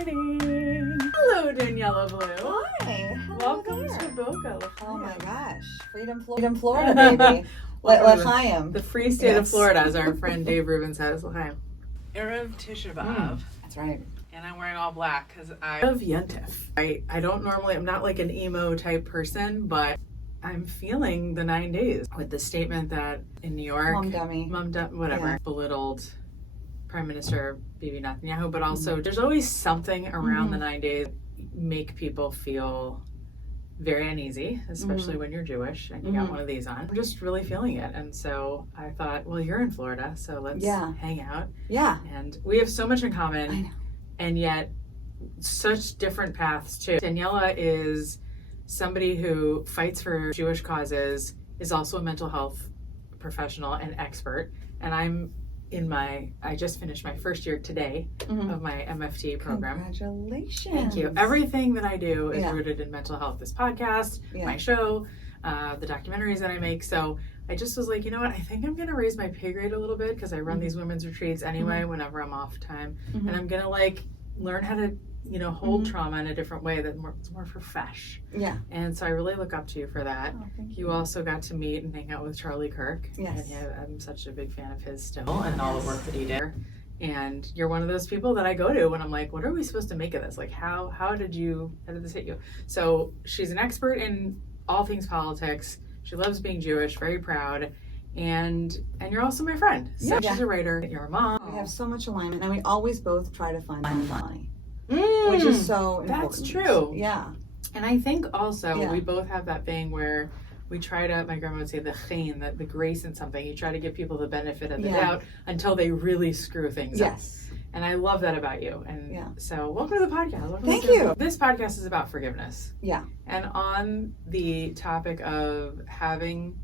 Recording. Hello, Daniella Bloom. Hi. Welcome to Boca. Oh my gosh. Freedom, Florida, baby. L'chaim. The free state of Florida, as our friend Dave Rubin says. L'chaim. Erev Tisha B'Av. That's right. And I'm wearing all black because I love Yontif. I don't normally, I'm not like an emo type person, but I'm feeling the 9 days with the statement that in New York, whatever, belittled Prime Minister Bibi Netanyahu, but also there's always something around the 9 days make people feel very uneasy, especially when you're Jewish and you got one of these on. I'm just really feeling it. And so I thought, well, you're in Florida, so let's hang out. Yeah. And we have so much in common. I know. And yet such different paths too. Daniella is somebody who fights for Jewish causes, is also a mental health professional and expert. And I just finished my first year today of my MFT program. Congratulations. Thank you. Everything that I do is rooted in mental health. This podcast, my show, the documentaries that I make. So I just was like, you know what? I think I'm going to raise my pay grade a little bit because I run these women's retreats anyway whenever I'm off time. And I'm going to learn how to, hold trauma in a different way it's more fresh. Yeah. And so I really look up to you for that. Oh, thank you also got to meet and hang out with Charlie Kirk. Yes. And I'm such a big fan of his still and all the work that he did. And you're one of those people that I go to when I'm like, what are we supposed to make of this? Like, how did this hit you? So she's an expert in all things politics. She loves being Jewish, very proud. And you're also my friend. So she's a writer. You're a mom. We have so much alignment, and we always both try to find money. Which is so important. That's true. Yeah. And I think also we both have that thing where we try to, my grandma would say, the chen, the grace in something. You try to give people the benefit of the doubt until they really screw things up. And I love that about you. And so welcome to the podcast. Thank you. This podcast is about forgiveness. Yeah. And on the topic of having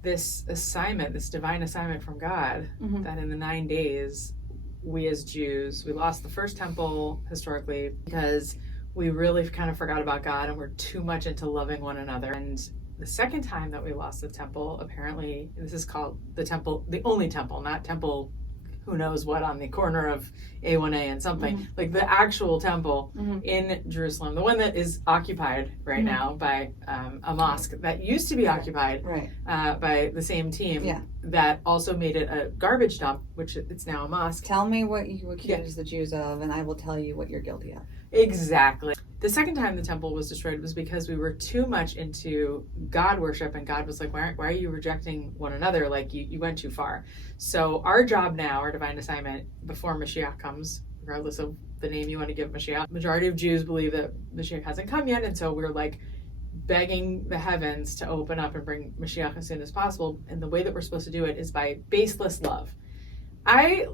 this assignment, this divine assignment from God, that in the 9 days, we as Jews, we lost the first temple historically because we really kind of forgot about God and we're too much into loving one another. And the second time that we lost the temple, apparently, this is called the temple, the only temple, not temple who knows what on the corner of A1A and something, like the actual temple in Jerusalem, the one that is occupied right now by a mosque that used to be occupied by the same team that also made it a garbage dump, which it's now a mosque. Tell me what you accuse the Jews of, and I will tell you what you're guilty of. Exactly. The second time the temple was destroyed was because we were too much into God worship, and God was like, why are you rejecting one another? Like, you went too far. So our job now, our divine assignment, before Mashiach comes, regardless of the name you want to give Mashiach, majority of Jews believe that Mashiach hasn't come yet, and so we're like begging the heavens to open up and bring Mashiach as soon as possible. And the way that we're supposed to do it is by baseless love. I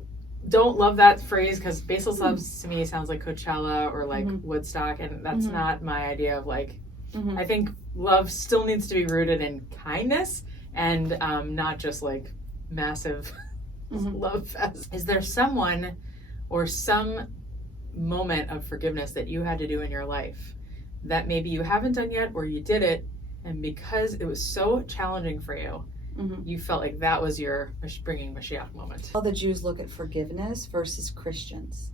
don't love that phrase because baseless love to me sounds like Coachella or like Woodstock, and that's not my idea of like, I think love still needs to be rooted in kindness and not just like massive love fest. Is there someone or some moment of forgiveness that you had to do in your life that maybe you haven't done yet, or you did it, and because it was so challenging for you, you felt like that was your bringing Mashiach moment? All the Jews look at forgiveness versus Christians.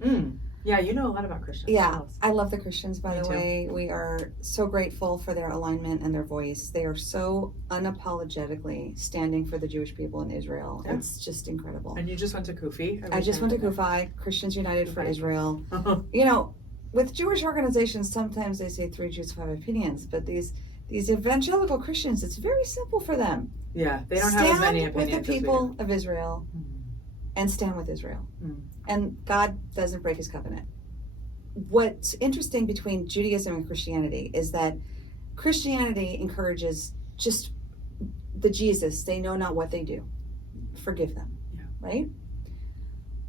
Yeah, you know a lot about Christians. Yeah, I love the Christians, by the way. We are so grateful for their alignment and their voice. They are so unapologetically standing for the Jewish people in Israel. Yeah. It's just incredible. And you just went to Kufi? I just went to Kufi, Christians United for Israel. You know, with Jewish organizations, sometimes they say 3 Jews, 5 opinions, but these evangelical Christians, it's very simple for them. Yeah, they don't have as many opinions. Stand with the people of Israel and stand with Israel. And God doesn't break his covenant. What's interesting between Judaism and Christianity is that Christianity encourages just the Jesus, they know not what they do. Forgive them, right?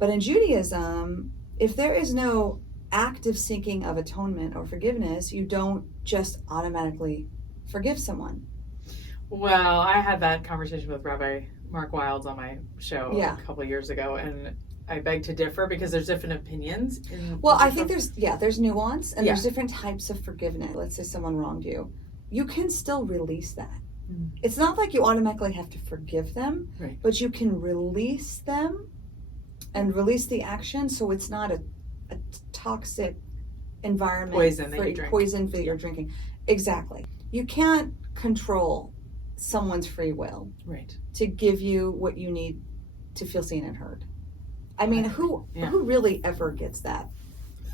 But in Judaism, if there is no active seeking of atonement or forgiveness, you don't just automatically forgive someone. Well, I had that conversation with Rabbi Mark Wilds on my show a couple of years ago, and I beg to differ because there's different opinions. Well, I think there's nuance, and there's different types of forgiveness. Let's say someone wronged you. You can still release that. It's not like you automatically have to forgive them, but you can release them and release the action so it's not a toxic environment, Poison that you drink. Poison that you're drinking. Exactly. You can't control someone's free will Right. to give you what you need to feel seen and heard. I mean, who really ever gets that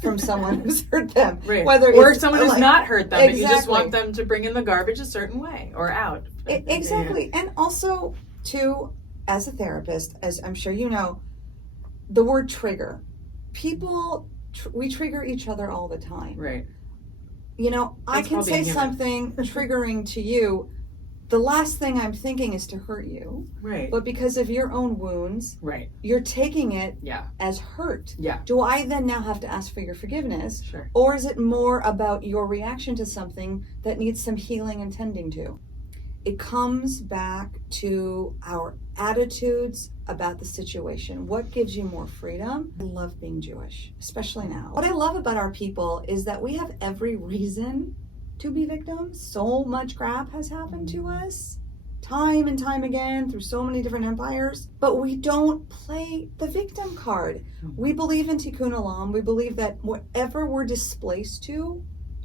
from someone who's hurt them? Right. Whether or it's someone who's not hurt them, but you just Exactly. want them to bring in the garbage a certain way or out. Exactly. And also, too, as a therapist, as I'm sure you know, the word trigger. People, we trigger each other all the time. Right. You know, I can say something triggering to you. The last thing I'm thinking is to hurt you. Right. But because of your own wounds, right, you're taking it as hurt. Yeah. Do I then now have to ask for your forgiveness? Sure. Or is it more about your reaction to something that needs some healing and tending to? It comes back to our attitudes about the situation. What gives you more freedom? I love being Jewish, especially now. What I love about our people is that we have every reason to be victims. So much crap has happened to us time and time again through so many different empires, but we don't play the victim card. We believe in Tikkun Olam. We believe that whatever we're displaced to,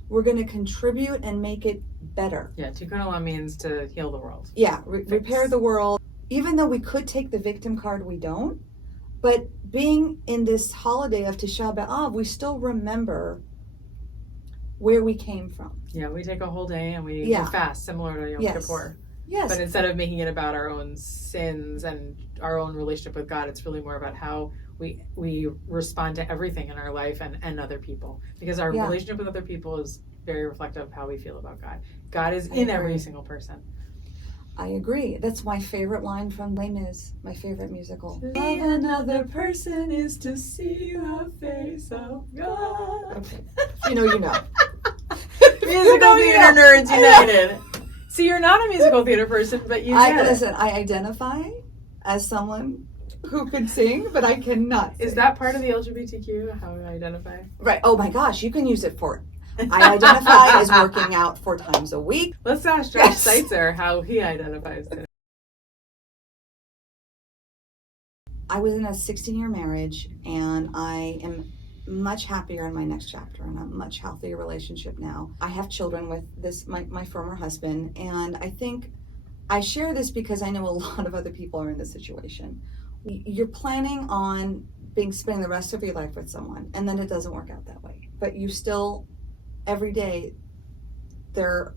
we're going to contribute and make it better. Yeah, Tikkun Olam means to heal the world. Yeah, repair the world. Even though we could take the victim card, we don't. But being in this holiday of Tisha B'Av, we still remember where we came from. Yeah, we take a whole day and we fast, similar to Yom Kippur. Yes. But instead of making it about our own sins and our own relationship with God, it's really more about how we respond to everything in our life and other people. Because our relationship with other people is very reflective of how we feel about God. God is in every single person. I agree. That's my favorite line from Les Mis, my favorite musical. To love another person is to see the face of God. Okay. You know. Musical theater nerds united. See, you're not a musical theater person, but you listen, I identify as someone who could sing, but I cannot sing. Is that part of the LGBTQ, how I identify? Right. Oh my gosh, you can use it for I identify as working out 4 times a week. Let's ask Josh Seitzer how he identifies today. I was in a 16-year marriage, and I am much happier in my next chapter, and a much healthier relationship now. I have children with my former husband, and I think I share this because I know a lot of other people are in this situation. You're planning on spending the rest of your life with someone, and then it doesn't work out that way. But you still, every day, they're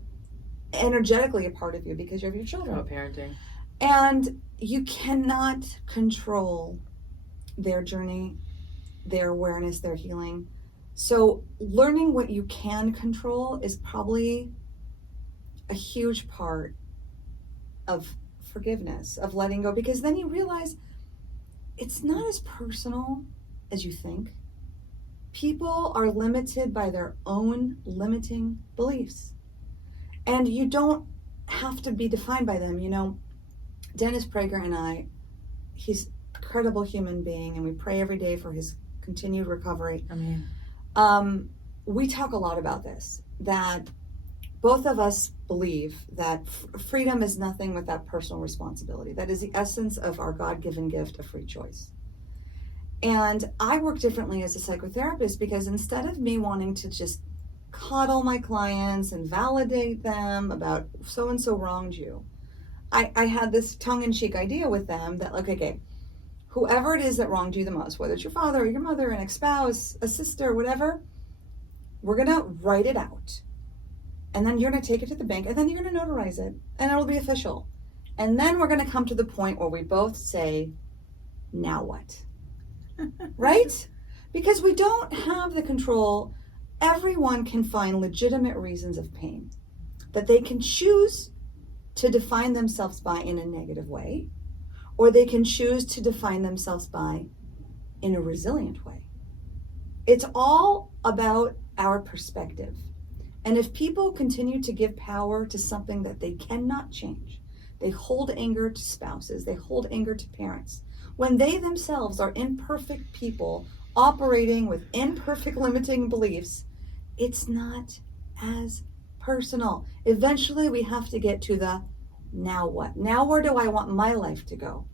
energetically a part of you because you have your children. Co-parenting. And you cannot control their journey, their awareness, their healing. So learning what you can control is probably a huge part of forgiveness, of letting go, because then you realize it's not as personal as you think. People are limited by their own limiting beliefs. And you don't have to be defined by them. You know, Dennis Prager and I, he's an incredible human being, and we pray every day for his continued recovery. I mean, we talk a lot about this, that both of us believe that freedom is nothing without personal responsibility. That is the essence of our God-given gift of free choice. And I work differently as a psychotherapist because instead of me wanting to just coddle my clients and validate them about so-and-so wronged you, I had this tongue-in-cheek idea with them that, like, okay, whoever it is that wronged you the most, whether it's your father or your mother, an ex-spouse, a sister, whatever, we're going to write it out. And then you're going to take it to the bank, and then you're going to notarize it, and it'll be official. And then we're going to come to the point where we both say, now what? Right? Because we don't have the control. Everyone can find legitimate reasons of pain that they can choose to define themselves by in a negative way, or they can choose to define themselves by in a resilient way. It's all about our perspective. And if people continue to give power to something that they cannot change, they hold anger to spouses, they hold anger to parents, when they themselves are imperfect people operating with imperfect limiting beliefs, it's not as personal. Eventually we have to get to the now what? Now where do I want my life to go?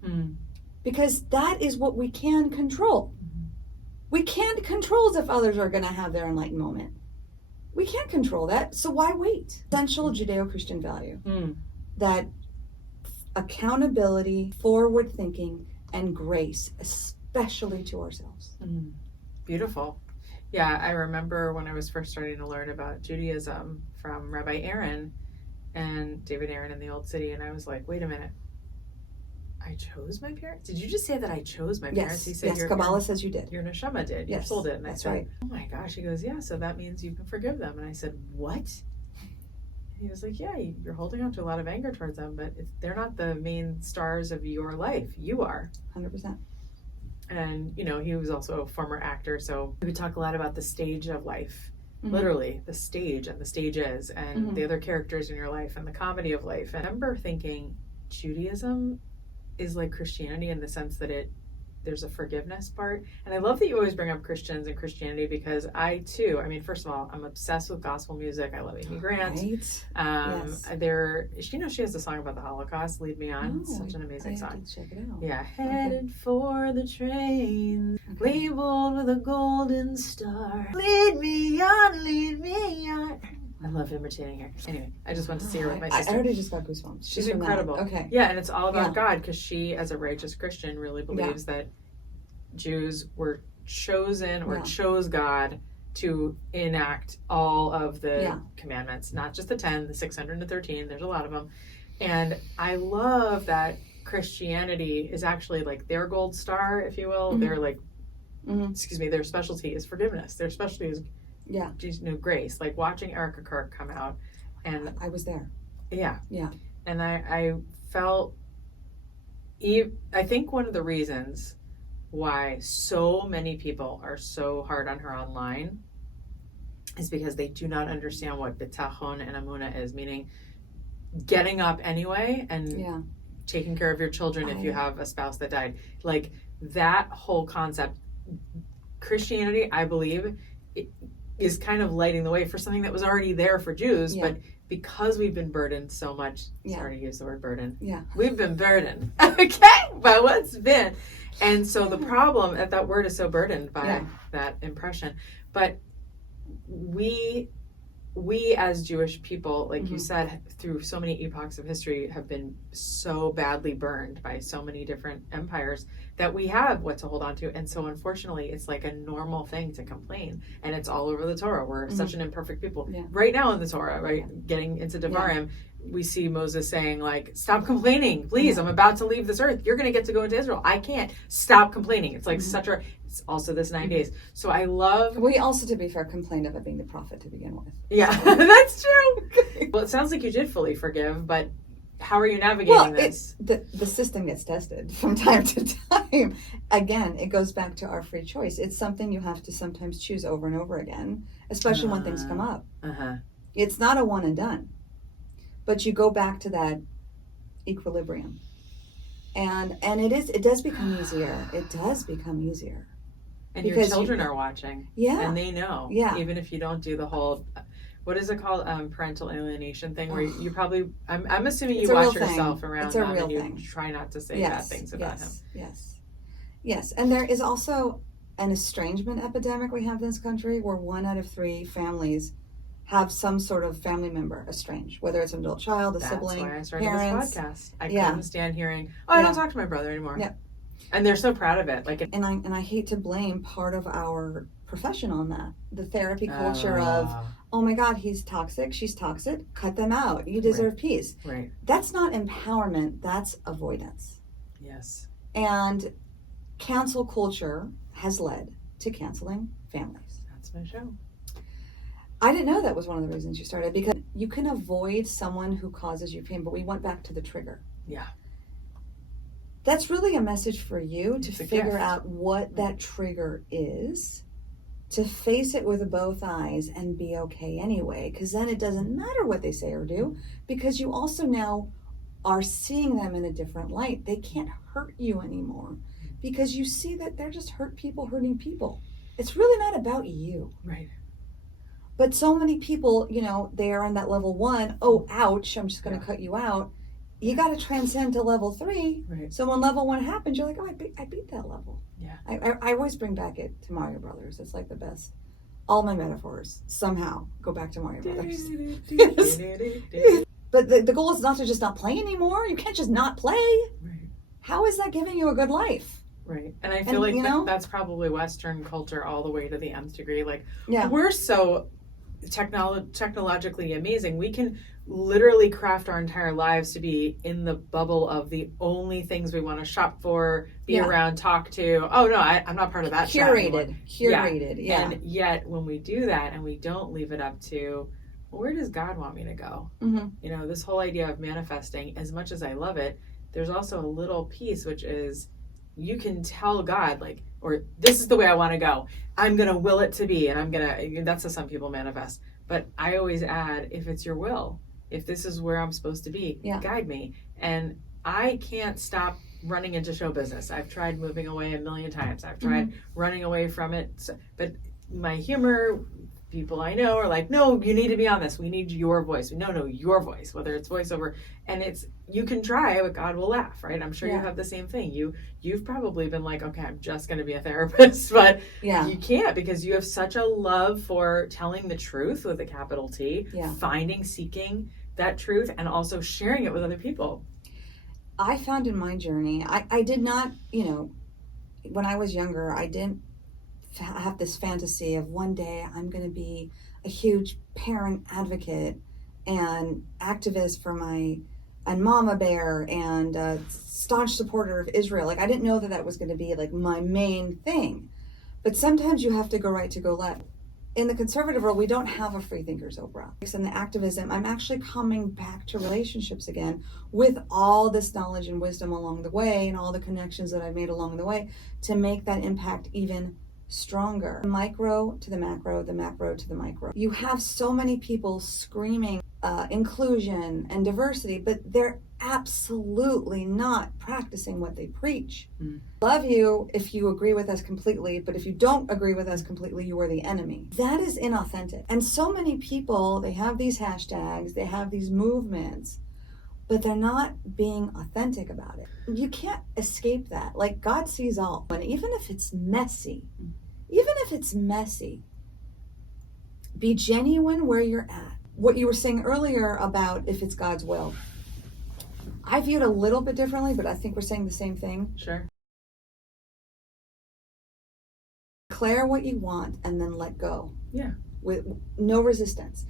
Because that is what we can control. We can't control if others are going to have their enlightened moment. We can't control that, so why wait? Essential Judeo-Christian value that accountability, forward thinking, and grace, especially to ourselves. Beautiful. Yeah, I remember when I was first starting to learn about Judaism from Rabbi Aaron and David Aaron in the Old City, and I was like, wait a minute. I chose my parents? Did you just say that I chose my parents? He said, yes, Kabbalah says you did. Your neshama did. Yes, your soul did. And that's I said, right. oh my gosh. He goes, yeah, so that means you can forgive them. And I said, what? And he was like, yeah, you're holding on to a lot of anger towards them, but they're not the main stars of your life. You are. 100%. And, you know, he was also a former actor, so we would talk a lot about the stage of life. Literally, the stage and the stages and the other characters in your life and the comedy of life. And I remember thinking, Judaism is like Christianity in the sense that there's a forgiveness part. And I love that you always bring up Christians and Christianity, because I too, I mean, first of all, I'm obsessed with gospel music. I love Amy Grant. Right. She has a song about the Holocaust, Lead Me On. It's such an amazing song. Have to check it out. Yeah. Headed for the train, labeled with a golden star. Lead me on, lead me on. I love imitating her. Anyway, I just went to see her with my sister. I already just got goosebumps. She's incredible. Okay. Yeah, and it's all about God, because she, as a righteous Christian, really believes that Jews were chosen or chose God to enact all of the commandments, not just the 10, the 613. There's a lot of them. And I love that Christianity is actually like their gold star, if you will. They're like, their specialty is forgiveness. Their specialty is grace. Like watching Erica Kirk come out, and I was there. Yeah. Yeah. And I felt, I think one of the reasons why so many people are so hard on her online is because they do not understand what bitachon and amuna is, meaning getting up anyway and taking care of your children if you have a spouse that died. Like that whole concept, Christianity, I believe, is kind of lighting the way for something that was already there for Jews, but because we've been burdened so much, sorry to use the word burden, we've been burdened, by what's been. And so the problem, that word is so burdened by that impression, but we as Jewish people, like you said, through so many epochs of history have been so badly burned by so many different empires that we have what to hold on to. And so unfortunately, it's like a normal thing to complain. And it's all over the Torah. We're such an imperfect people. Yeah. Right now in the Torah, right? Getting into Devarim, we see Moses saying like, stop complaining, please. I'm about to leave this earth. You're going to get to go into Israel. I can't. Stop complaining. It's like it's also this 9 days. So I love... We also, to be fair, complained about being the prophet to begin with. Yeah, that's true. Well, it sounds like you did fully forgive, but how are you navigating this? The system gets tested from time to time. Again, it goes back to our free choice. It's something you have to sometimes choose over and over again, especially when things come up. It's not a one and done, but you go back to that equilibrium. And it does become easier. It does become easier. And because your children are watching. Yeah. And they know. Yeah. Even if you don't do the whole, what is it called? Parental alienation thing, where you probably, I'm assuming you watch yourself around them and you try not to say bad things about him. Yes. And there is also an estrangement epidemic we have in this country, where 1 out of 3 families have some sort of family member estranged, whether it's an adult child, sibling, parents. That's why I started this podcast. I couldn't stand hearing, I don't talk to my brother anymore. Yeah. And they're so proud of it. And I hate to blame part of our profession on that. The therapy culture of, oh my God, he's toxic, she's toxic, cut them out. You deserve peace. Right. That's not empowerment, that's avoidance. Yes. And cancel culture has led to canceling families. That's my show. I didn't know that was one of the reasons you started, because you can avoid someone who causes you pain, but we went back to the trigger. Yeah. That's really a message for you to figure out what that trigger is, to face it with both eyes and be okay anyway, because then it doesn't matter what they say or do, because you also now are seeing them in a different light. They can't hurt you anymore because you see that they're just hurt people hurting people. It's really not about you. Right. But so many people, they are on that level 1, oh, ouch, I'm just going to cut you out. you got to transcend to level 3. Right. So when level 1 happens, you're like, oh, I beat that level. Yeah. I always bring back it to Mario Brothers. It's like the best. All my metaphors somehow go back to Mario Brothers. Yes. But the goal is not to just not play anymore. You can't just not play. Right. How is that giving you a good life? Right. And I feel like that's probably Western culture all the way to the nth degree. Like, we're so technologically amazing. We can literally craft our entire lives to be in the bubble of the only things we want to shop for, be around, talk to. Oh, no, I'm not part of that. Curated. Yeah. And yet when we do that and we don't leave it up to, well, where does God want me to go? Mm-hmm. You know, this whole idea of manifesting, as much as I love it, there's also a little piece, which is you can tell God, like, or this is the way I want to go. I'm going to will it to be. And that's how some people manifest. But I always add, if it's your will, if this is where I'm supposed to be, guide me. And I can't stop running into show business. I've tried moving away a million times. I've tried running away from it. But my humor, people I know are like, no, you need to be on this. We need your voice. No, your voice, whether it's voiceover. And you can try, but God will laugh, right? I'm sure you have the same thing. You've probably been like, okay, I'm just going to be a therapist, but you can't, because you have such a love for telling the truth with a capital T, seeking that truth, and also sharing it with other people. I found in my journey, I did not, when I was younger, I didn't have this fantasy of one day I'm going to be a huge parent advocate and activist and mama bear and a staunch supporter of Israel. Like, I didn't know that was going to be like my main thing. But sometimes you have to go right to go left. In the conservative world, we don't have a free thinkers Oprah. In the activism, I'm actually coming back to relationships again with all this knowledge and wisdom along the way and all the connections that I've made along the way to make that impact even stronger. The micro to the macro to the micro. You have so many people screaming inclusion and diversity, but they're absolutely not practicing what they preach. Love you if you agree with us completely, but if you don't agree with us completely, you are the enemy. That is inauthentic. And so many people, they have these hashtags, they have these movements, but they're not being authentic about it. You can't escape that. Like, God sees all. And even if it's messy, be genuine where you're at. What you were saying earlier about if it's God's will, I view it a little bit differently, but I think we're saying the same thing. Sure. Declare what you want and then let go. Yeah. With no resistance.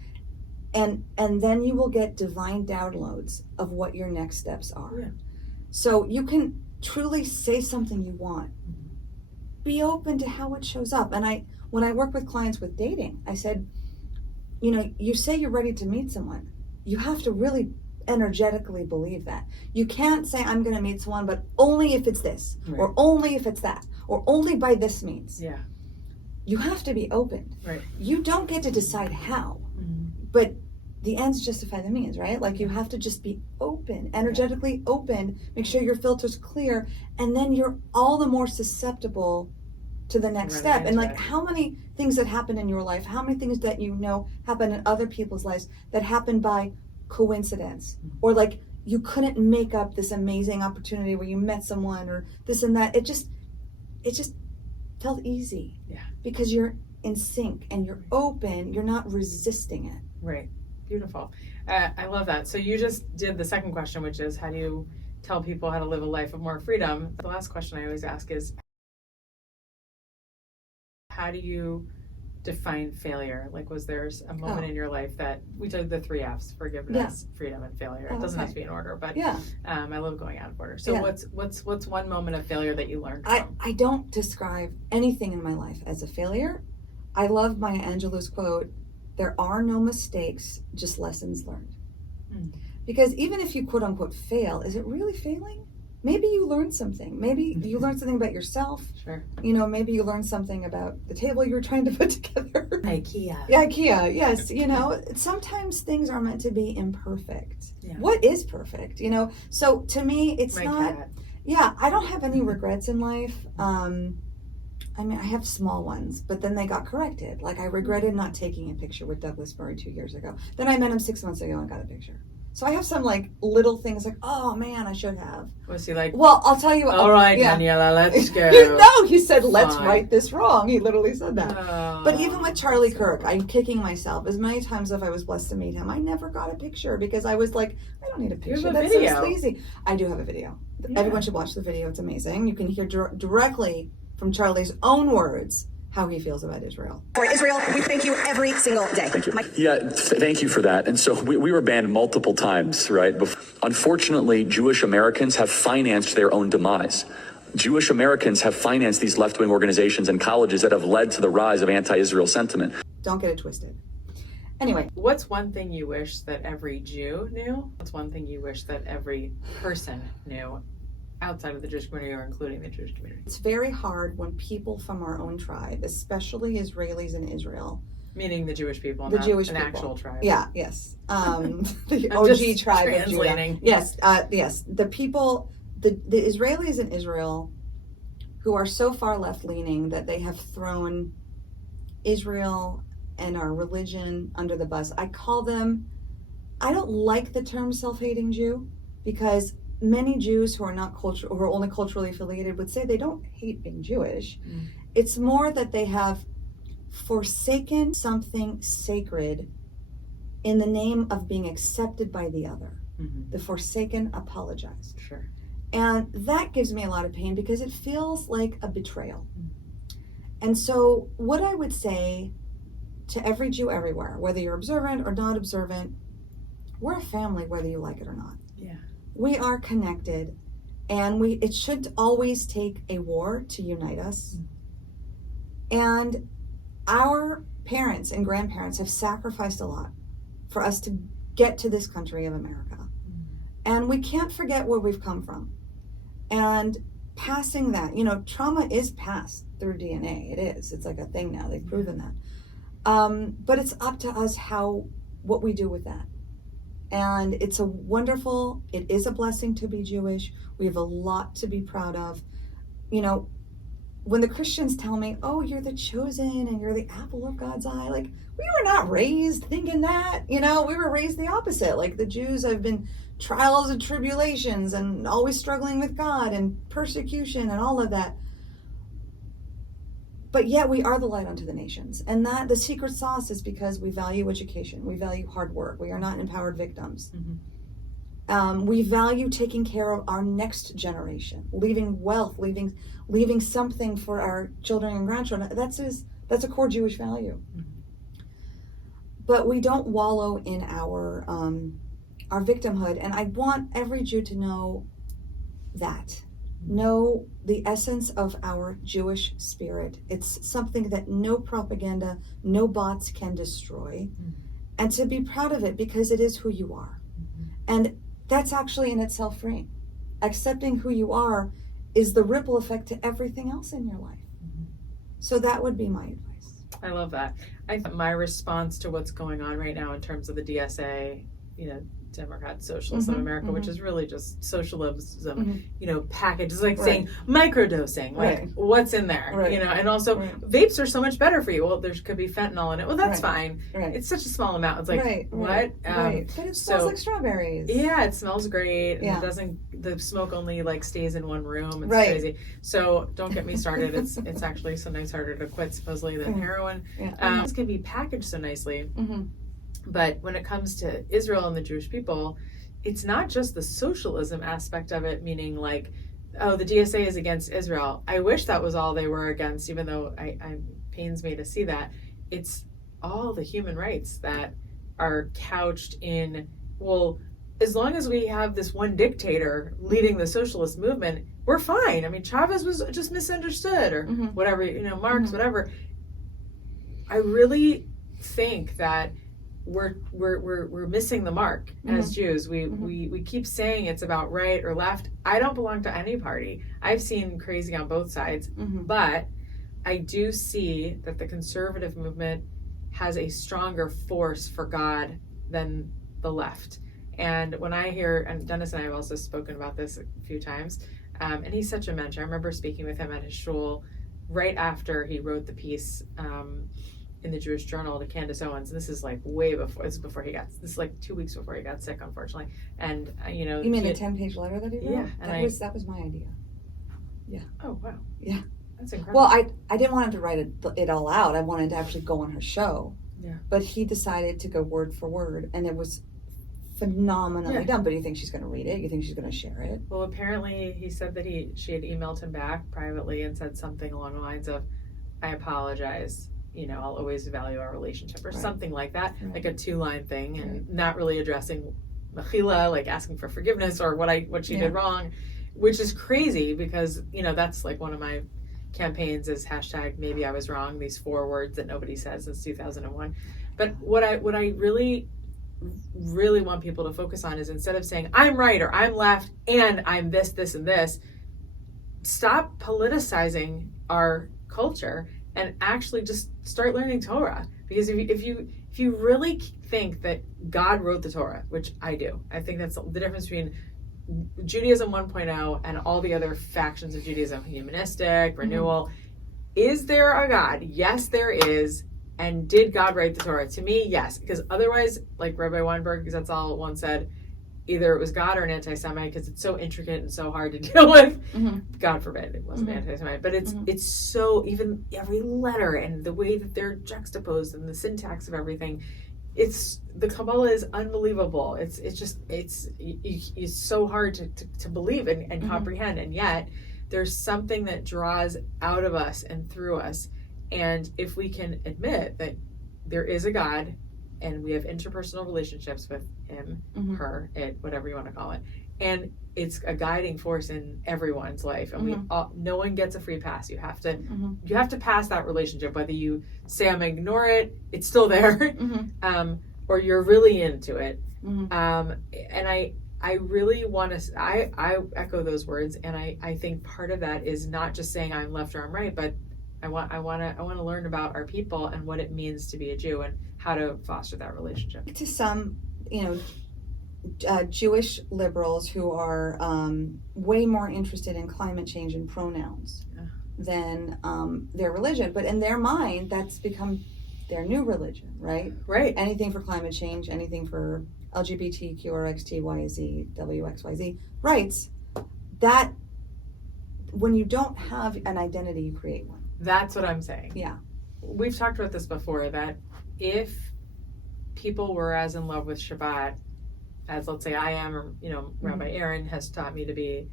And then you will get divine downloads of what your next steps are. Yeah. So you can truly say something you want. Be open to how it shows up. And when I work with clients with dating, I said, you say you're ready to meet someone. You have to really energetically believe that. You can't say, I'm going to meet someone, but only if it's this, or only if it's that, or only by this means. Yeah. You have to be open. Right. You don't get to decide how, but the ends justify the means, right? Like, you have to just be open, energetically open, make sure your filter's clear, and then you're all the more susceptible to the next step. And like, how many things that happen in your life, how many things that happen in other people's lives that happen by coincidence, or like you couldn't make up this amazing opportunity where you met someone or this and that. It just felt easy. Yeah. Because you're in sync and you're open, you're not resisting it. Right. Beautiful. I love that. So you just did the second question, which is, how do you tell people how to live a life of more freedom? The last question I always ask is, how do you define failure? Like, was there a moment in your life that we took the 3 F's: forgiveness, freedom, and failure? It doesn't have to be in order, but I love going out of order. So what's one moment of failure that you learned from? I don't describe anything in my life as a failure. I love Maya Angelou's quote, "There are no mistakes, just lessons learned." Because even if you quote unquote fail, is it really failing? Maybe you learned something. Maybe you learned something about yourself. Sure. Maybe you learned something about the table you were trying to put together. IKEA. Yeah, IKEA, yes. Sometimes things are meant to be imperfect. Yeah. What is perfect? So to me, it's My not. cat. Yeah, I don't have any regrets in life. I have small ones, but then they got corrected. Like, I regretted not taking a picture with Douglas Murray 2 years ago. Then I met him 6 months ago and got a picture. So I have some like little things like, oh man, I should have. Was he like, Well, I'll tell you. all right, yeah. Daniela, let's go. No, he said, let's Fine. right this wrong. He literally said that. Oh, But even with Charlie so Kirk, I'm kicking myself. As many times as I was blessed to meet him, I never got a picture because I was like, I don't need a picture. have a That's video. so sleazy. I do have a video. Yeah. Everyone should watch the video. It's amazing. You can hear directly from Charlie's own words how he feels about Israel. For Israel, we thank you every single day. Thank you. Thank you for that. And so we were banned multiple times, right? Unfortunately, Jewish Americans have financed their own demise. Jewish Americans have financed these left-wing organizations and colleges that have led to the rise of anti-Israel sentiment. Don't get it twisted. Anyway, what's one thing you wish that every Jew knew? What's one thing you wish that every person knew outside of the Jewish community or including the Jewish community? it's very hard when people from our own tribe, especially Israelis in Israel, Meaning the Jewish people, the not Jewish an people. actual tribe. Yeah, yes. The I'm OG just tribe of Judah. translating. Yes, yes. The people, the Israelis in Israel who are so far left-leaning that they have thrown Israel and our religion under the bus. I call them, I don't like the term self-hating Jew because many Jews who are not who are only culturally affiliated would say they don't hate being Jewish. Mm. It's more that they have forsaken something sacred in the name of being accepted by the other. Mm-hmm. The forsaken apologized. Sure. And that gives me a lot of pain because it feels like a betrayal. And so what I would say to every Jew everywhere, whether you're observant or not observant, we're a family whether you like it or not. Yeah. We are connected, and it should always take a war to unite us. And our parents and grandparents have sacrificed a lot for us to get to this country of America. And we can't forget where we've come from. And passing that, trauma is passed through DNA. It is. It's like a thing now. They've proven that. But it's up to us what we do with that. And it is a blessing to be Jewish. We have a lot to be proud of. When the Christians tell me, oh, you're the chosen and you're the apple of God's eye, like, we were not raised thinking that, we were raised the opposite. Like, the Jews have been trials and tribulations and always struggling with God and persecution and all of that. But yet we are the light unto the nations. And that the secret sauce is because we value education. We value hard work. We are not empowered victims. Mm-hmm. We value taking care of our next generation, leaving wealth, leaving something for our children and grandchildren. That's a core Jewish value. Mm-hmm. But we don't wallow in our victimhood. And I want every Jew to know that. Know the essence of our Jewish spirit. It's something that no propaganda, no bots can destroy. Mm-hmm. And to be proud of it because it is who you are. Mm-hmm. And that's actually in itself freeing. Accepting who you are is the ripple effect to everything else in your life. Mm-hmm. So that would be my advice. I love that. I think my response to what's going on right now in terms of the DSA, Democrat Socialism mm-hmm, America, mm-hmm. which is really just socialism, mm-hmm. package. It's like right. saying microdosing, like right. what's in there, right. and also right. vapes are so much better for you. Well, there could be fentanyl in it. Well, that's right. fine. Right. It's such a small amount. It's like, right. what? Right. But it smells like strawberries. Yeah, it smells great. Yeah. And the smoke only like stays in one room. It's right. crazy. So don't get me started. It's actually sometimes harder to quit supposedly than heroin. Yeah. This can be packaged so nicely. Mm-hmm. But when it comes to Israel and the Jewish people, it's not just the socialism aspect of it, meaning like, oh, the DSA is against Israel. I wish that was all they were against, even though it pains me to see that. It's all the human rights that are couched in, well, as long as we have this one dictator leading the socialist movement, we're fine. I mean, Chavez was just misunderstood or mm-hmm. whatever, Marx, mm-hmm. whatever. I really think that we're missing the mark mm-hmm. as Jews. We keep saying it's about right or left. I don't belong to any party. I've seen crazy on both sides, mm-hmm. but I do see that the conservative movement has a stronger force for God than the left. And when I hear, and Dennis and I have also spoken about this a few times, and he's such a mentor. I remember speaking with him at his shul right after he wrote the piece in the Jewish Journal to Candace Owens. This is like way before. This is like 2 weeks before he got sick, unfortunately. And you know, You mean the 10-page letter that he wrote? Yeah, and that was my idea. Oh wow. Yeah. That's incredible. Well, I didn't want him to write it all out. I wanted to actually go on her show. Yeah. But he decided to go word for word, and it was phenomenally done. But do you think she's going to read it? You think she's going to share it? Well, apparently he said that she had emailed him back privately and said something along the lines of, "I apologize. You know, I'll always value our relationship," or something like that, like a 2-line thing, and not really addressing Mechila, like asking for forgiveness or what she did wrong, which is crazy because, you know, that's like one of my campaigns is hashtag maybe I was wrong, these 4 words that nobody says since 2001. But what I really want people to focus on is, instead of saying I'm right or I'm left and I'm this and this, stop politicizing our culture and actually just start learning Torah. Because if you really think that God wrote the Torah, which I do, I think that's the difference between Judaism 1.0 and all the other factions of Judaism, humanistic, renewal. Is there a God? Yes, there is. And did God write the Torah? To me, yes. Because otherwise, like Rabbi Weinberg, that's all once said, either it was God or an anti-Semite, because it's so intricate and so hard to deal with. God forbid it wasn't anti-Semite. But it's so, even every letter and the way that they're juxtaposed and the syntax of everything, the Kabbalah is unbelievable. It's so hard to believe and comprehend, and yet there's something that draws out of us and through us. And if we can admit that there is a God and we have interpersonal relationships with him, her, it, whatever you want to call it, and it's a guiding force in everyone's life, and no one gets a free pass. You have to pass that relationship, whether you say I'm gonna ignore it, it's still there, or you're really into it. And I really want to, I echo those words, and I think part of that is not just saying I'm left or I'm right, but I want to learn about our people and what it means to be a Jew and how to foster that relationship. To some, Jewish liberals who are way more interested in climate change and pronouns than their religion, but in their mind, that's become their new religion, right? Right. Anything for climate change, anything for LGBTQRXTYZ, WXYZ rights. That when you don't have an identity, you create one. That's what I'm saying. Yeah. We've talked about this before, that if people were as in love with Shabbat as, let's say, I am, or, Rabbi Aaron has taught me to be,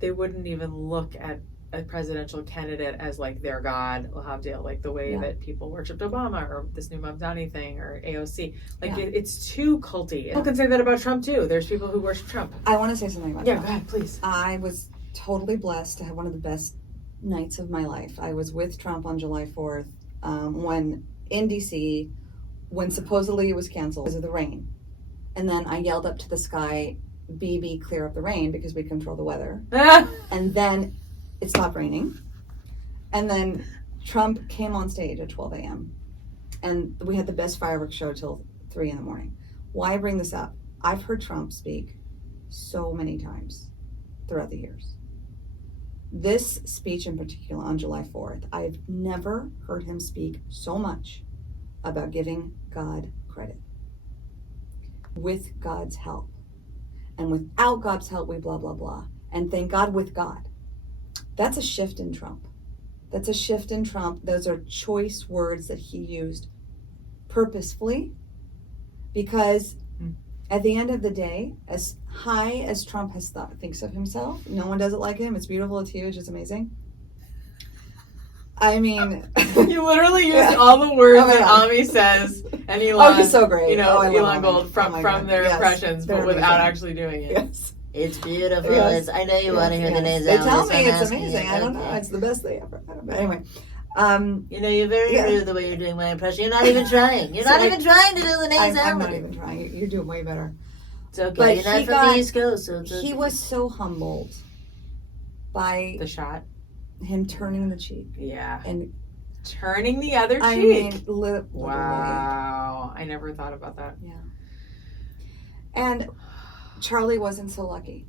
they wouldn't even look at a presidential candidate as like their God, L'havdil, like the way that people worshipped Obama or this new Mamdani thing or AOC. Like it's too culty. People can say that about Trump too. There's people who worship Trump. I want to say something about Trump. Go ahead, please. I was totally blessed to have one of the best nights of my life. I was with Trump on July 4th when in DC, when supposedly it was canceled because of the rain. And then I yelled up to the sky, BB, clear up the rain, because we control the weather. And then it stopped raining. And then Trump came on stage at 12 a.m. And we had the best fireworks show till 3 in the morning. Why bring this up? I've heard Trump speak so many times throughout the years. This speech in particular on July 4th, I've never heard him speak so much about giving God credit. With God's help. And without God's help, we blah, blah, blah. And thank God with God. That's a shift in Trump. That's a shift in Trump. Those are choice words that he used purposefully, because at the end of the day, as high as Trump thinks of himself, no one does it like him. It's beautiful, it's huge, it's amazing. I mean, you literally used all the words that Ami says and Elon. Oh, he's so great. Elon Gold from their impressions, but without amazing. Actually doing it. Yes. It's beautiful. Yes. I know you want to hear the names. They tell me it's amazing. I don't know. It's the best they ever. But anyway. You're very rude the way you're doing my impression. You're not even trying. You're not even trying to do the names. I'm not even trying. You're doing way better. It's okay. But you're not from the East Coast, so it's okay. He was so humbled by the shot, him turning the cheek. Yeah. And turning the other cheek. I mean, literally. Wow. I never thought about that. Yeah. And Charlie wasn't so lucky.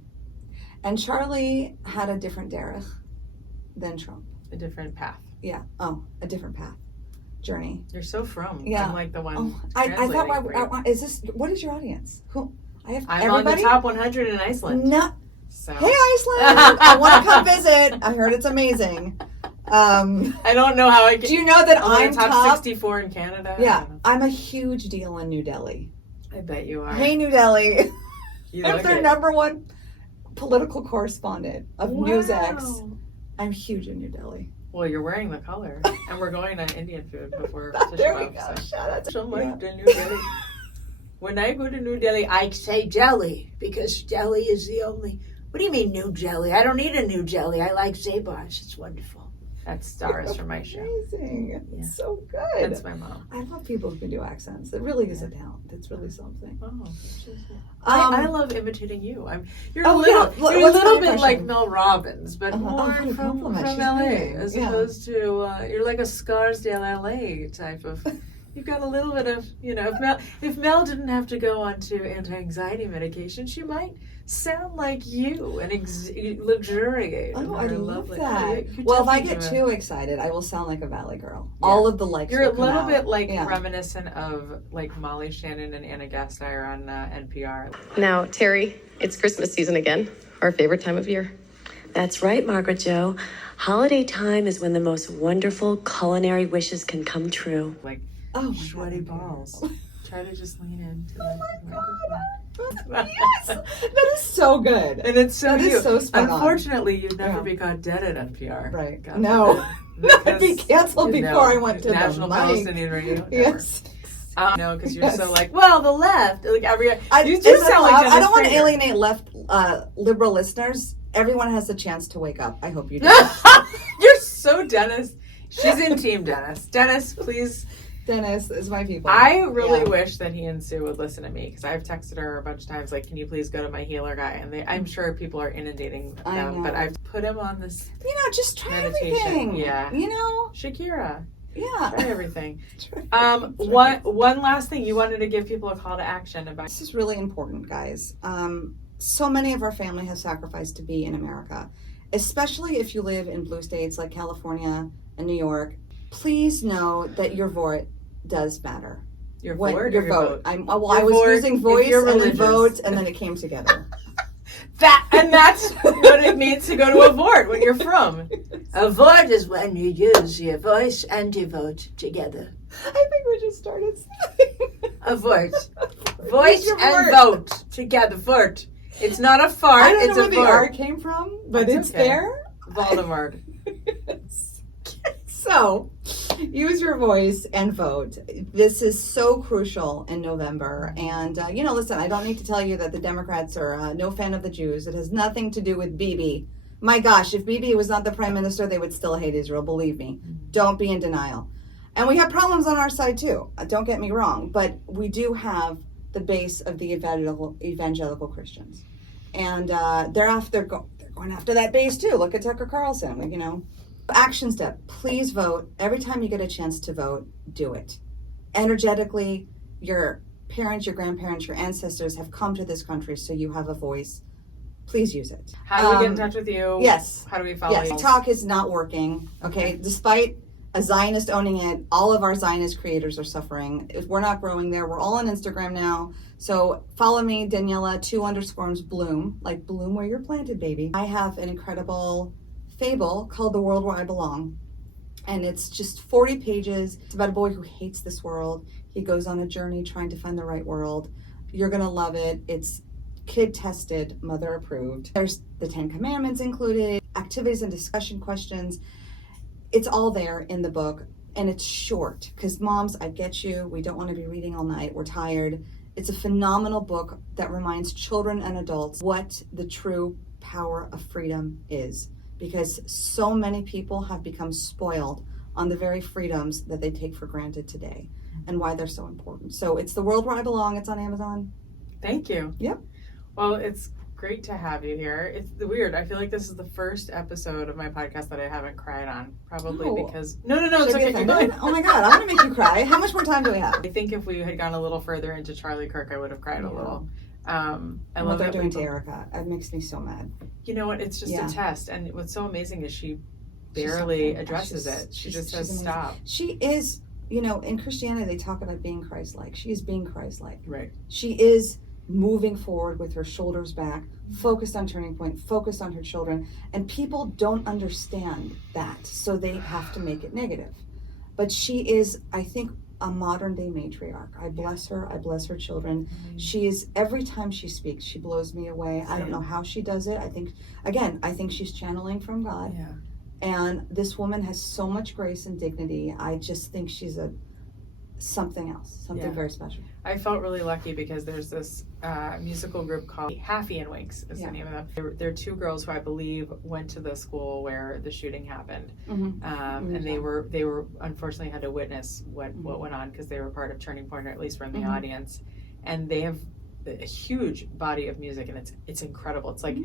And Charlie had a different derech than Trump. A different path. Yeah. Oh, a different path. journey. You're so from. Yeah. I'm like the one. I thought, translating is this, what is your audience? Who? I have I'm everybody? on the top 100 in Iceland. No. So. Hey, Iceland! I want to come visit. I heard it's amazing. I don't know how I get. Do you know that I'm top 64 in Canada? Yeah, I'm a huge deal in New Delhi. I bet you are. Hey, New Delhi. You I'm look their it. number one political correspondent of Wow. NewsX. I'm huge in New Delhi. Well, you're wearing the color, and we're going to Indian food before. There we Tisha go. B'Av, so. Shout out to So much to New Delhi. When I go to New Delhi, I say jelly because jelly is the only. What do you mean new jelly? I don't need a new jelly. I like Zabar's. It's wonderful. That's stars from my show. Amazing. Yeah. It's so good. That's my mom. I love people who can do accents. It really is a talent. It's really something. Oh, I love imitating you. You're a little, yeah. you're a What's little my bit like impression? Mel Robbins, but Oh, more what a from compliment. She's LA, amazing. as Yeah. opposed to you're like a Scarsdale LA type of. You've got a little bit of, if Mel didn't have to go on to anti-anxiety medication, she might sound like you and luxuriate. Oh, in I her love lovely- that. you Well, if I definitely get do it. too excited, I will sound like a Valley girl. Yeah. All of the likes You're a will come little out. bit like Yeah. reminiscent of like Molly Shannon and Anna Gasteyer on NPR. Now, Terry, it's Christmas season again, our favorite time of year. That's right, Margaret Jo. Holiday time is when the most wonderful culinary wishes can come true. Like Oh, my sweaty God. balls. Try to just lean into Oh the my microphone. God. Yes, that is so good. And it's so That is you. so spot on. Unfortunately, you'd never Yeah. be caught dead at NPR. Right. God No. forbid. I'd be canceled You before know, I went to the National mic. Palestinian Radio. Never. Yes. No, because you're Yes. so like, well, the left. Like you Is do it sound like allowed? Dennis I don't want to Prager. alienate left liberal listeners. Everyone has the chance to wake up. I hope you do. You're so Dennis. She's in Team Dennis. Dennis, please. Dennis is my people. I really Yeah. wish that he and Sue would listen to me because I've texted her a bunch of times, like, can you please go to my healer guy? And I'm sure people are inundating I them, know. but I've put him on this Just try meditation. everything. Yeah. Shakira. Yeah. Try everything. Try One last thing, you wanted to give people a call to action about. This is really important, guys. So many of our family have sacrificed to be in America, especially if you live in blue states like California and New York. Please know that your vote does matter. Your When- vote. your or your vote. I Your was vote, using if voice you're and then religious. vote, and then it came together. That's what it means to go to a vote when you're from. A vote is when you use your voice and your vote together. I think we just started. A vote. Voice your and vote. vote together. Vote. It's not a fart, I don't it's know a where the R vote. came from, but That's it's okay. there. Voldemort. So, use your voice and vote. This is so crucial in November. And, listen, I don't need to tell you that the Democrats are no fan of the Jews. It has nothing to do with Bibi. My gosh, if Bibi was not the prime minister, they would still hate Israel, believe me. Don't be in denial. And we have problems on our side, too. Don't get me wrong. But we do have the base of the evangelical Christians. And they're going after that base, too. Look at Tucker Carlson, Action step, please vote. Every time you get a chance to vote, do it. Energetically, your parents, your grandparents, your ancestors have come to this country, so you have a voice. Please use it. How do we get in touch with you? Yes. How do we follow Yes, you? TikTok is not working, okay? Despite a Zionist owning it, all of our Zionist creators are suffering. We're not growing there. We're all on Instagram now. So follow me, Daniella, 2_ Bloom, like bloom where you're planted, baby. I have an incredible fable called The World Where I Belong. And it's just 40 pages. It's about a boy who hates this world. He goes on a journey trying to find the right world. You're gonna love it. It's kid tested, mother approved. There's the 10 Commandments included, activities and discussion questions. It's all there in the book, and it's short because moms, I get you. We don't want to be reading all night. We're tired. It's a phenomenal book that reminds children and adults what the true power of freedom is, because so many people have become spoiled on the very freedoms that they take for granted today and why they're so important. So it's The World Where I Belong. It's on Amazon. Thank you. Yep. Well, it's great to have you here. It's weird. I feel like this is the first episode of my podcast that I haven't cried on. Probably Oh. because no, it's Should I be okay. Keep going. offended? Oh my God, I'm gonna make you cry. How much more time do we have? I think if we had gone a little further into Charlie Kirk, I would have cried a little. I And what love they're that doing to people- Erica. It makes me so mad. You know what? It's just Yeah. a test, and what's so amazing is she She's barely so- addresses she's- it. She she's- just she's says amazing. stop. She is you know, in Christianity, they talk about being Christ-like. She is being Christ-like. Right. She is moving forward with her shoulders back, focused on Turning Point, focused on her children. And people don't understand that, so they have to make it negative. But she is, I think, a modern day matriarch. I bless her. I bless her children. She is, every time she speaks, she blows me away. I don't know how she does it. I think she's channeling from God. Yeah. And this woman has so much grace and dignity. I just think she's something else, something very special. I felt really lucky because there's this musical group called Haffy and Winks is the name of them. They're two girls who I believe went to the school where the shooting happened, and they were unfortunately had to witness what went on because they were part of Turning Point, or at least were in the audience, and they have a huge body of music, and it's incredible. It's like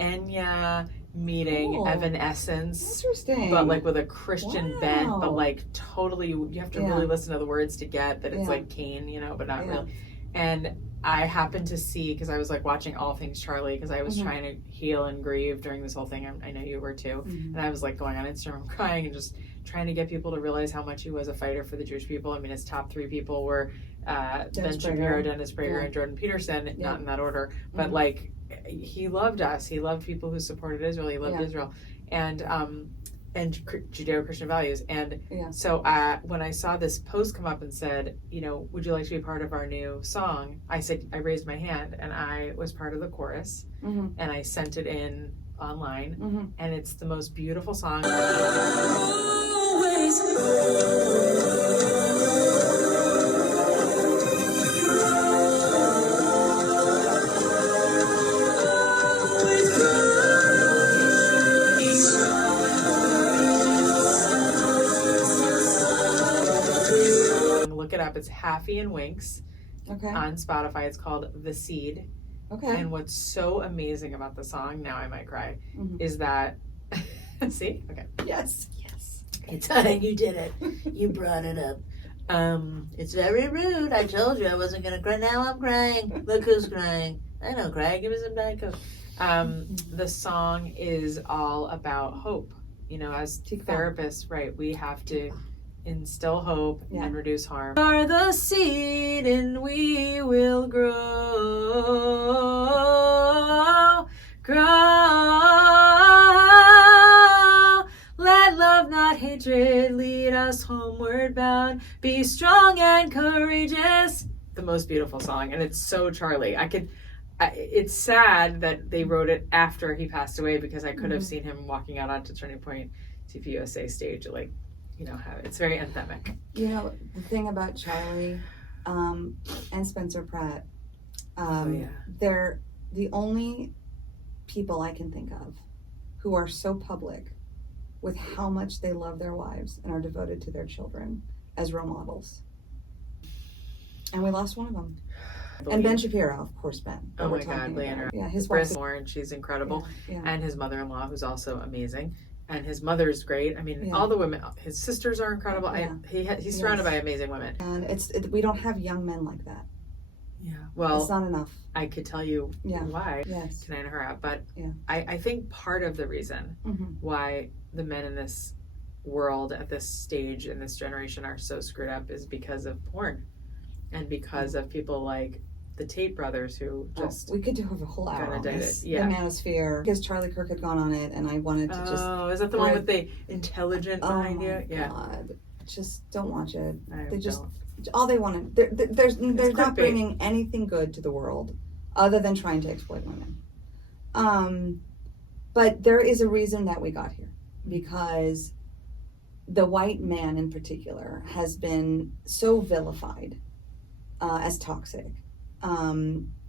Enya meeting Evanescence, interesting, but like with a Christian bent, but like totally, you have to really listen to the words to get that it's like Cain, you know, but not really. And I happened to see, because I was like watching All Things Charlie, because I was trying to heal and grieve during this whole thing. I know you were too. And I was like going on Instagram crying and just trying to get people to realize how much he was a fighter for the Jewish people. I mean, his top three people were Ben Shapiro, Dennis Prager, and Jordan Peterson, not in that order, but like he loved us. He loved people who supported Israel. He loved Israel, and Judeo-Christian values. And so when I saw this post come up and said, you know, would you like to be part of our new song? I said, I raised my hand, and I was part of the chorus, and I sent it in online, and it's the most beautiful song. Look it up. It's Haffy and Winks on Spotify. It's called The Seed. And what's so amazing about the song, now I might cry, is that see? Okay. Yes. It's fine. You did it. You brought it up. It's very rude. I told you I wasn't gonna cry. Now I'm crying. Look who's crying. I don't cry. Give me some Diet Coke. The song is all about hope. You know, as therapists, right? We have to instill hope and reduce harm. We are the seed and we will grow. Let love, not hatred, lead us homeward bound. Be strong and courageous. The most beautiful song, and it's so Charlie. It's sad that they wrote it after he passed away, because I could have seen him walking out onto Turning Point TPUSA stage, like, you know, it's very anthemic. You know, the thing about Charlie and Spencer Pratt, they're the only people I can think of who are so public with how much they love their wives and are devoted to their children as role models. And we lost one of them. And Ben Shapiro, of course, Ben. Oh my God, Leonard. Yeah, his wife, wife. Lauren, she's incredible. And his mother-in-law, who's also amazing. And his mother's great. I mean, all the women, his sisters are incredible. He's surrounded by amazing women. And we don't have young men like that. Yeah, well, it's not enough. I could tell you why. Yes. Tonight and her out, but I think part of the reason why the men in this world at this stage in this generation are so screwed up is because of porn, and because of people like the Tate brothers who just we could have a whole hour on this. The Manosphere, because Charlie Kirk had gone on it, and I wanted to just. Oh, is that the one with the intelligent behind you? Yeah. God. Just don't watch it. They just don't. All they want to. They're not bringing anything good to the world, other than trying to exploit women. But there is a reason that we got here, because the white man in particular has been so vilified as toxic.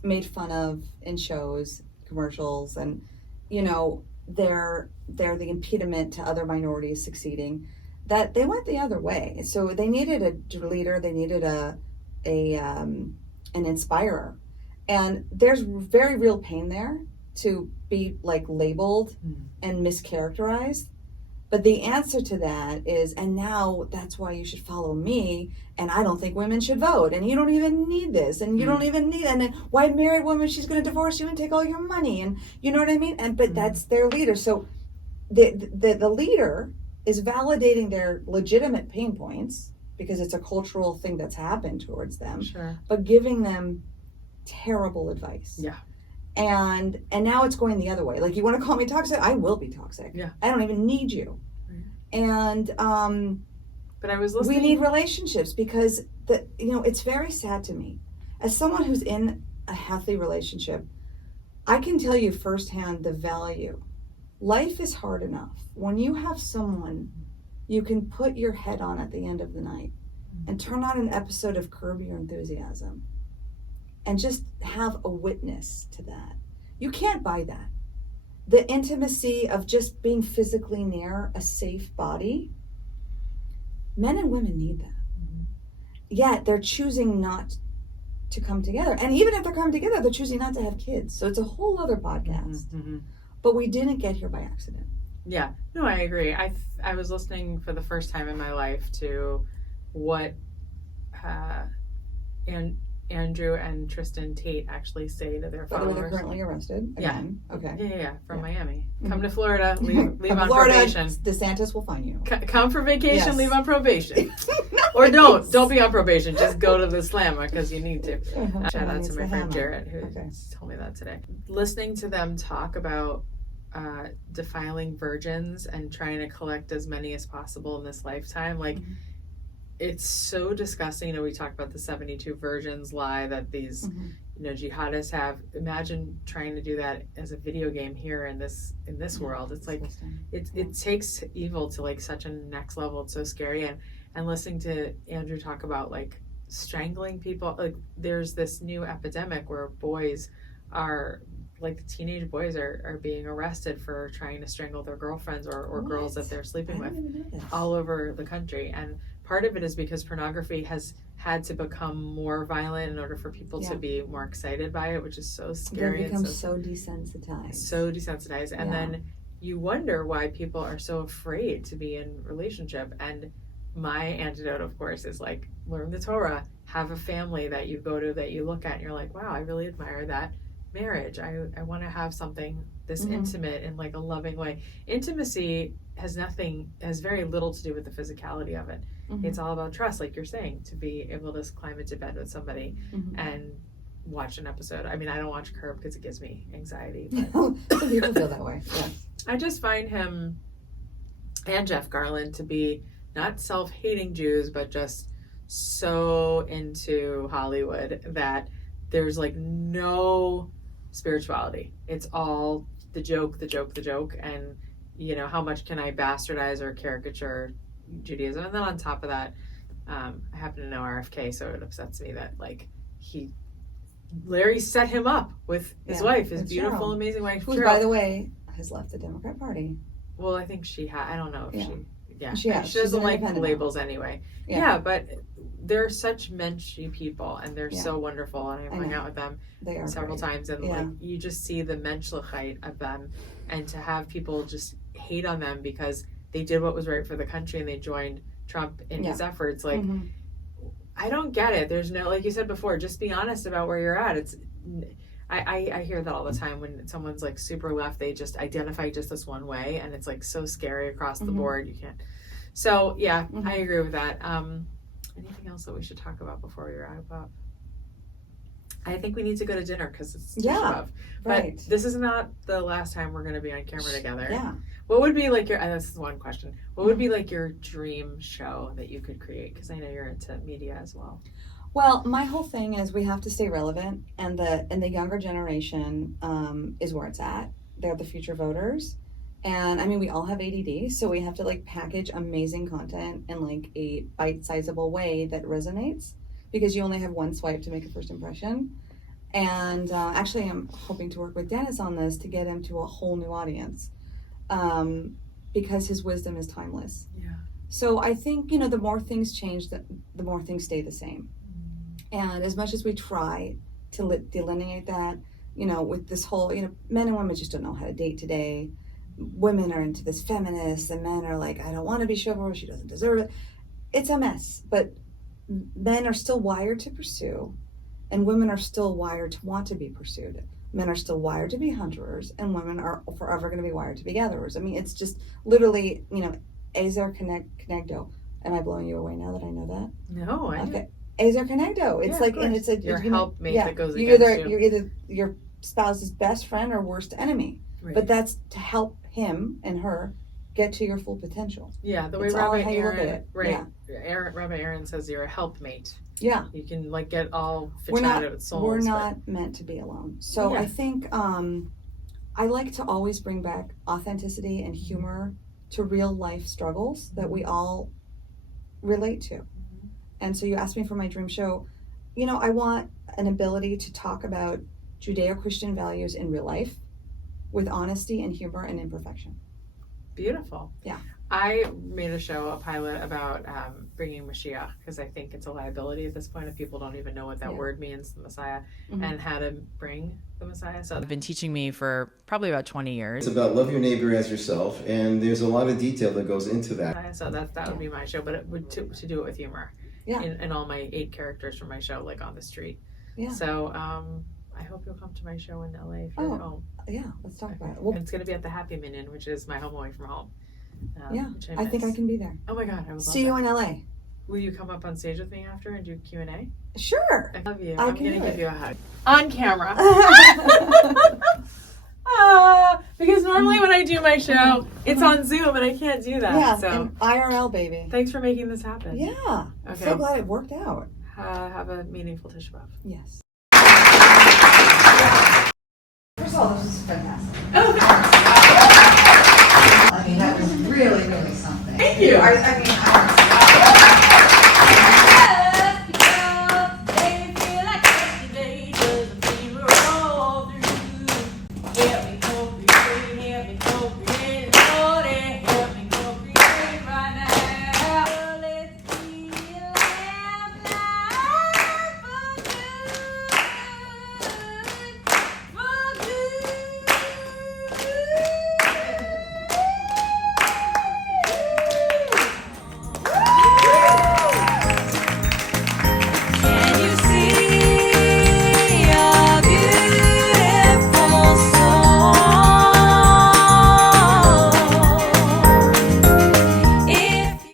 Made fun of in shows, commercials, and you know they're the impediment to other minorities succeeding. That they went the other way. So they needed a leader. They needed an inspirer, and there's very real pain there to be like labeled and mischaracterized. But the answer to that is, and now that's why you should follow me, and I don't think women should vote, and you don't even need this, and you don't even need, and then why married woman, she's going to divorce you and take all your money, and you know what I mean? But that's their leader. So the leader is validating their legitimate pain points because it's a cultural thing that's happened towards them, Sure. but giving them terrible advice. Yeah. And now it's going the other way. Like, you want to call me toxic? I will be toxic. Yeah. I don't even need you. Right. And But I was listening. we need relationships, because it's very sad to me. As someone who's in a healthy relationship, I can tell you firsthand the value. Life is hard enough. When you have someone you can put your head on at the end of the night and turn on an episode of Curb Your Enthusiasm and just have a witness to that. You can't buy that. The intimacy of just being physically near a safe body, men and women need that. Yet they're choosing not to come together. And even if they're coming together, they're choosing not to have kids. So it's a whole other podcast. But we didn't get here by accident. Yeah, no, I agree. I was listening for the first time in my life to what Andrew and Tristan Tate actually say to their By the way, followers. they're currently arrested again. Okay. Yeah, from Yeah. Miami. Mhm. Come to Florida, leave on Florida, probation. DeSantis will find you. Come for vacation, Yes. leave on probation. Or don't be on probation. Just go to the slammer because you need to. Shout out to my friend Jarrett who told me that today. Listening to them talk about defiling virgins and trying to collect as many as possible in this lifetime, like it's so disgusting. We talk about the 72 virgins lie that these jihadists have. Imagine trying to do that as a video game here in this world. It's like it takes evil to like such a next level. It's so scary. And listening to Andrew talk about like strangling people, like there's this new epidemic where boys are like teenage boys are being arrested for trying to strangle their girlfriends or girls that they're sleeping with all over the country. And part of it is because pornography has had to become more violent in order for people to be more excited by it, which is so scary. They become so desensitized. And then you wonder why people are so afraid to be in relationship. And my antidote, of course, is like learn the Torah, have a family that you go to, that you look at and you're like, wow, I really admire that marriage. I want to have something this intimate in like a loving way. Intimacy has very little to do with the physicality of it. It's all about trust, like you're saying, to be able to climb into bed with somebody and watch an episode. I mean, I don't watch Curb because it gives me anxiety. But some people feel that way. Yeah. I just find him and Jeff Garland to be not self-hating Jews, but just so into Hollywood that there's like no spirituality. It's all the joke. And, how much can I bastardize or caricature Judaism? And then on top of that, I happen to know RFK, so it upsets me that like Larry set him up with his wife, his beautiful, amazing wife, who, by the way, has left the Democrat Party. Well, I think I don't know if she doesn't like labels now. Anyway. Yeah, but they're such menschy people, and they're so wonderful, and I've hung out with them several times, and like you just see the menschlichkeit of them, and to have people just hate on them because they did what was right for the country and they joined Trump in his efforts. Like, I don't get it. There's no, like you said before, just be honest about where you're at. I hear that all the time when someone's like super left, they just identify just this one way, and it's like so scary across the board. You can't. So yeah, I agree with that. Anything else that we should talk about before we wrap up? I think we need to go to dinner because it's Tisha B'Av. But this is not the last time we're going to be on camera together. Yeah. What would be like this is one question. What would be like your dream show that you could create? Because I know you're into media as well. Well, my whole thing is we have to stay relevant, and the younger generation is where it's at. They're the future voters, and I mean we all have ADD, so we have to like package amazing content in like a bite-sizable way that resonates, because you only have one swipe to make a first impression. And actually, I'm hoping to work with Dennis on this to get him to a whole new audience, because his wisdom is timeless. Yeah. So I think the more things change, the more things stay the same. And as much as we try to delineate that, with this whole, men and women just don't know how to date today. Women are into this feminist, and men are like, I don't want to be chivalrous, she doesn't deserve it. It's a mess. But men are still wired to pursue, and women are still wired to want to be pursued. Men are still wired to be hunters, and women are forever going to be wired to be gatherers. I mean, it's just literally, Ezer Kenegdo, Am I blowing you away now that I know that? No, I Okay. Ezer Conegdo. It's Yeah, like, of and course. it's a Your you know, helpmate yeah, that goes you're against either, you. You're either your spouse's best friend or worst enemy. Right. But that's to help him and her get to your full potential. Yeah, the way It's all Rabbi how you look at Aaron, it. right? Rabbi Aaron says you're a helpmate. Yeah. You can like get all We're not, fixated with souls. we're but- not meant to be alone. So Yeah. I think I like to always bring back authenticity and humor to real life struggles that we all relate to. And so you asked me for my dream show. You know, I want an ability to talk about Judeo-Christian values in real life with honesty and humor and imperfection. Beautiful. Yeah. I made a show, a pilot, about bringing Mashiach, because I think it's a liability at this point if people don't even know what that word means, the Messiah, and how to bring the Messiah. So they've been teaching me for probably about 20 years. It's about love your neighbor as yourself, and there's a lot of detail that goes into that. So that would be my show, but it would to do it with humor. Yeah. And all my 8 characters from my show, like on the street. Yeah. So I hope you'll come to my show in LA if you're at home. Yeah, let's talk about it. And Well, it's going to be at the Happy Minyan, which is my home away from home. yeah, Which I think I miss. can be there. Oh my God, I would See love you that. in LA. Will you come up on stage with me after and do Q&A? Sure. I love you. I I'm can going to do give it. you a hug. On camera. Because normally when I do my show, it's on Zoom and I can't do that. Yeah, So and IRL, baby. thanks for making this happen. Yeah. I'm Okay. so glad it worked out. Have a meaningful Tisha B'Av. Yes. First of all, this was fantastic. I mean, that was really, really something. Thank you. I mean,